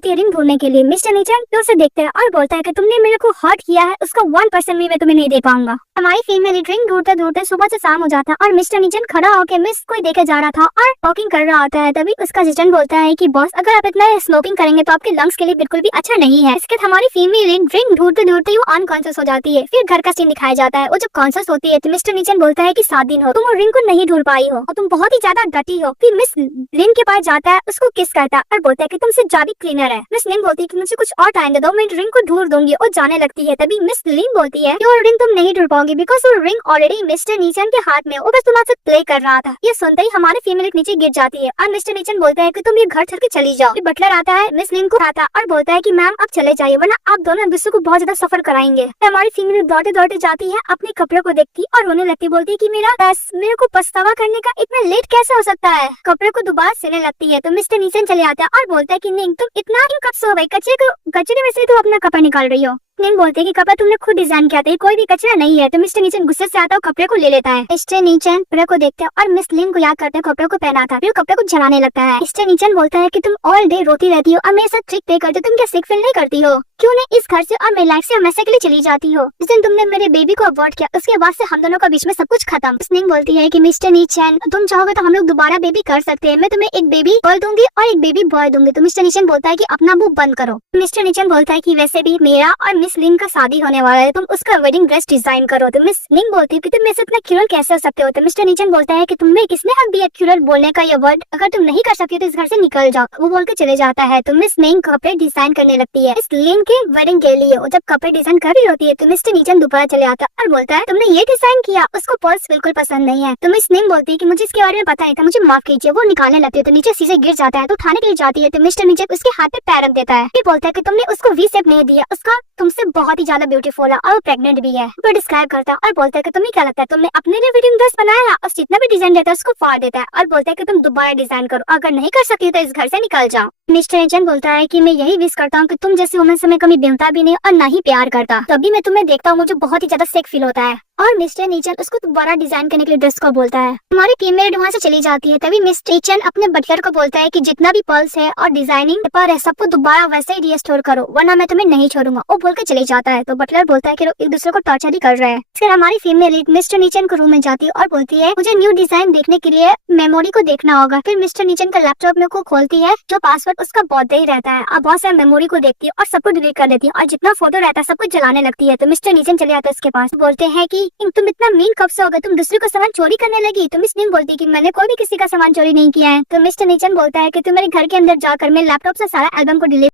जाती है रिंग ढूंढने के लिए। मिस्टर नीचन तो उसे देखता है और बोलता है कि तुमने मेरे को हर्ट किया है, उसका 1% भी मैं तुम्हें नहीं दे पाऊंगा। हमारी फीमेल रिंग ढूंढते ढूंढते सुबह से शाम हो जाता है और मिस्टर नीचन खड़ा होकर मिस को देखे जा रहा था और टॉकिंग कर रहा होता है। तभी उसका असिस्टेंट बोलता है कि बॉस, अगर आप इतना स्मोकिंग करेंगे तो आपके लंग्स के लिए बिल्कुल भी अच्छा नहीं है। इसके हमारी फीमेल रिंग ढूंढते ढूंढते वो अनकॉन्शियस हो जाती है। फिर घर का सीन दिखाया जाता है। वो जब कॉन्शियस होती है तो मिस्टर नीचन बोलता है कि 7 दिन हो तुम वो रिंग को नहीं ढूंढ पाई हो और तुम बहुत ही ज्यादा डटी हो। फिर मिस लिन के पास जाता है, उसको किस करता है और बोलता है कि तुमसे ज्यादा क्लीनर है। मिस लिन बोलती है कि मुझे कुछ और टाइम दे दो, मैं रिंग को ढूंढ दूंगी और जाने लगती है। तभी मिस लिन बोलती है कि वो रिंग तुम नहीं ढूंढ पाओगी बिकॉज वो रिंग ऑलरेडी मिस्टर नीचन के हाथ में, वो बस तुम्हारे साथ प्ले कर रहा था। ये सुनते ही हमारे फीमेल नीचे गिर जाती है और मिस्टर नीचन बोलता है कि तुम ये घर छोड़ के चली जाओ। फिर बटलर आता है, मिस लिन को आता और बोलता है कि मैम आप चले जाइए वरना आप दोनों एक दूसरे को बहुत ज्यादा सफर कराएंगे। हमारी फीमेल दौड़ते दौड़ते जाती है, अपने कपड़ों को देखती और रोने लगती, बोलती है कि मेरे को पछतावा करने का इतना लेट कैसे हो सकता है। कपड़े को दोबारा सिलने लगती है तो मिस्टर नीचन चले आता है और बोलता है कि नहीं तुम इतना क्यों कब सो गई, कचरे में से तो अपना कपड़ा निकाल रही हो। निंग बोलते हैं कि कपड़ा तुमने खुद डिजाइन किया था, कोई भी कचरा नहीं है। तो मिस्टर नीचन गुस्से से आता है, कपड़े को ले लेता है। मिस्टर नीचन कपड़े को देखते हैं और मिस लिन को याद करते हैं कपड़े को पहना था, फिर कपड़े को जलाने लगता है। मिस्टर नीचन बोलता है कि तुम ऑल डे रोती रहती हो और मेरे साथ ट्रिक प्ले करते हो, तुम क्या सिक फील नहीं करती हो, क्यों नहीं इस घर से और मेरी लाइफ से हमेशा के लिए चली जाती हो। जिस दिन तुमने मेरे बेबी को अबॉर्ट किया उसके बाद से हम दोनों का बीच में सब कुछ खत्म। निंग बोलती है कि मिस्टर नीचन तुम चाहोगे तो हम लोग दोबारा बेबी कर सकते हैं, मैं तुम्हें एक बेबी गर्ल दूंगी और एक बेबी बॉय दूंगी। तो मिस्टर नीचन बोलता है कि अपना मुंह बंद करो। मिस्टर नीचन बोलता है कि वैसे भी मेरा और मिस लिन का शादी होने वाला है, तुम उसका वेडिंग ड्रेस डिजाइन करो। तो मिस निंग बोलती है कि तुम मेरे से इतना क्रूरल कैसे हो सकते हो। तो मिस्टर नीचन बोलता है कि तुम्हें किसने हक दिया क्रूरल बोलने का ये वर्ड, अगर तुम नहीं कर सकती तो इस घर से निकल जाओ। वो बोल के चले जाता है। तो मिस निंग कपड़े डिजाइन करने लगती है इस लिन के वेडिंग के लिए। और जब कपड़े डिजाइन कर रही होती है तो मिस्टर नीचन दोबारा चले आता है और बोलता है तुमने ये डिजाइन किया, उसको पर्स बिल्कुल पसंद नहीं है। तो मिस निंग बोलती है कि मुझे इसके बारे में पता नहीं था, मुझे माफ कीजिए। वो निकालने लगती है तो नीचे शीशे गिर जाता है तो उठाने के लिए जाती है तो मिस्टर नीचन उसके हाथ पे पैर रख देता है। फिर बोलता है कि तुमने उसको वी शेप नहीं दिया, उसका तुमसे बहुत ही ज्यादा ब्यूटीफुल है और वो प्रेग्नेंट भी है। वो डिस्क्राइब करता है और बोलता है कि तुम्हें क्या लगता है तुमने अपने लिए वेडिंग ड्रेस बनाया और जितना भी डिजाइन देता है उसको फाड़ देता है और बोलता है कि तुम दोबारा डिजाइन करो, अगर नहीं कर सकती तो इस घर से निकल जाओ। मिस्टर नीचन बोलता है कि मैं यही विश करता हूँ कि तुम जैसे वुमन से मैं कभी बेलता भी नहीं और ना ही प्यार करता, तभी मैं तुम्हें देखता हूँ मुझे बहुत ही ज्यादा सेक फील होता है। और मिस्टर नीचन उसको दोबारा डिजाइन करने के लिए ड्रेस को बोलता है। हमारी फीमेल वहाँ से चली जाती है। तभी मिस्टर नीचन अपने बटलर को बोलता है कि जितना भी पर्ल्स है और डिजाइनिंग पर है सबको दोबारा वैसे ही रिस्टोर करो वरना मैं तुम्हें नहीं छोड़ूंगा। वो बोल के चले जाता है। तो बटलर बोलता है कि एक दूसरे को टॉर्चर ही कर रहे हैं। फिर हमारी फीमेल मिस्टर नीचन को रूम में जाती है और बोलती है मुझे न्यू डिजाइन देखने के लिए मेमोरी को देखना होगा। फिर मिस्टर नीचन का लैपटॉप में को खोलती है, जो पासवर्ड उसका बर्थडे ही रहता है और बहुत सारे मेमोरी को देखती है और सबको डिलीट कर देती है और जितना फोटो रहता है सब कुछ जलाने लगती है। तो मिस्टर नीचन चले जाते हैं उसके पास, बोलते हैं कि तुम इतना मीन कब से हो गए, तुम दूसरे को सामान चोरी करने लगी। तो मिस निंग बोलती है कि मैंने कोई भी किसी का सामान चोरी नहीं किया है। तो मिस्टर नीचन बोलता है कि तुम मेरे घर के अंदर जाकर मेरे लैपटॉप से सारा एल्बम को डिलीट